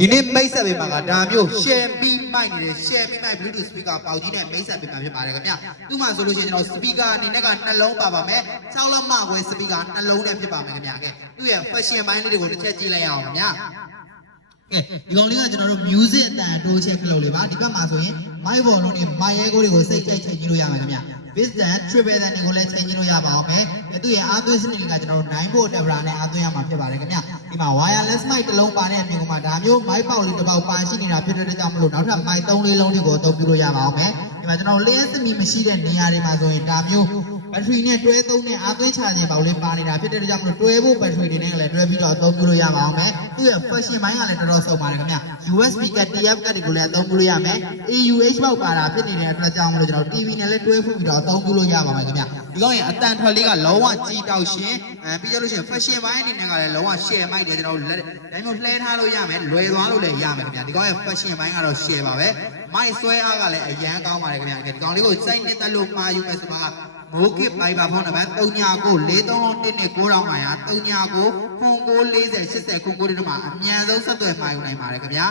ဒီနေ့မိတ်ဆက်ပေးမှာကဒါမျိုး share ပြီးမိုက်နေတယ် share ပြီးမိုက် Bluetooth speaker ပေါက်ကြီးနဲ့မိတ်ဆက်ပေးမှာဖြစ်ပါတယ်ခင်ဗျသူ့မှာဆိုလို့ရှိရင်ကျွန်တော် speaker အနေနဲ့ကနှလုံးပါပါမယ်6လက်မခွဲ speaker နှလုံးနဲ့ဖြစ်ပါမယ်ခင်ဗျသူ့ရဲ့ fashion ဘိုင်းလေးတွေကိုတစ်ချက်ကြည့်လိုက်အောင်ခင်ဗျဒီကောင်လေးကကျွန်တော်တို့ music အတန်တိုးချက်ခလုတ်လေးပါဒီဘက်မှာဆိုရင် mic volume နဲ့ mic ရဲကိုတွေကိုစိတ်ကြိုက်ချိန်ကြည့်လို့ရမှာခင်ဗျ Business triple တန်တွေကိုလည်းချိန်ကြည့်လို့ရပါအောင်မယ်သူ့ရဲ့အားသွင်းစနစ်ကကျွန်တော်တို့9 volt level နဲ့အားသွင်းရမှာဖြစ်ပါတယ်ခင်ဗျဒီမှာ wireless mic တစ်လုံးပါတဲ့အပြင်မှာဒါမျိုး mic ပေါက်လေးတစ်ပေါက်ပါရှိနေတာဖြစ်တဲ့ကြောင့်မလို့နောက်ထပ် mic 3-4လုံးတွေကိုအသုံးပြုလို့ရပါအောင်မယ်ဒီမှာကျွန်တော်လျှက်စမီမရှိတဲ့နေရာတွေမှာဆိုရင်ဒါမျိုးဘက်ထရီနဲ့တွဲသုံးတဲ့အားသွင်းချခြင်းပေါက်လေးပါနေတာဖြစ်တဲ့ကြောင့်မလို့တွဲဖို့ဘက်ထရီတွေနဲ့လည်းတွဲပြီးတော့အသုံးပြုလို့ရပါအောင်မယ်သူ့ရဲ့ function ဘိုင်းကလည်းတော်တော်စုံပါတယ်ခင်ဗျ USB က TF ကတ်တွေကိုလည်းအသုံးပြုလို့ရမယ် AUH ပေါက်ပါတာဖြစ်နေတဲ့အတွက်ကြောင့်မလို့ကျွန်တော် TV နဲ့လည်းတွဲဖို့ပြီးတော့အသုံးပြုလို့ရပါမယ်ခင်ဗျဒီကောင်ရဲ့အတန်ထွက်လေးကလုံးဝကြီးတောက်ရှင်ပြီးရလို့ရှိရင် fashion ဘိုင်းအနေနဲ့ကလည်းလုံးဝ share မိုက်တယ်ကျွန်တော်လက်တိုင်းမျိုးလှဲထားလို့ရမယ်လွယ်သွားလို့လည်းရမယ်ခင်ဗျဒီကောင်ရဲ့ fashion ဘိုင်းကတော့ share ပါပဲမိုက်ဆွဲအားကလည်းအရန်ကောင်းပါတယ်ခင်ဗျဒီကောင်လေးကိုစိုက်နေတက်လို့မှာယူမယ်ဆိုပါကမိုးကစ်ပိုင်ပါဖုန်းနံပါတ်3993199500 3993194080 90ဒီမှာအမြန်ဆုံးဆက်သွယ်မှာယူနိုင်ပါတယ်ခင်ဗျာ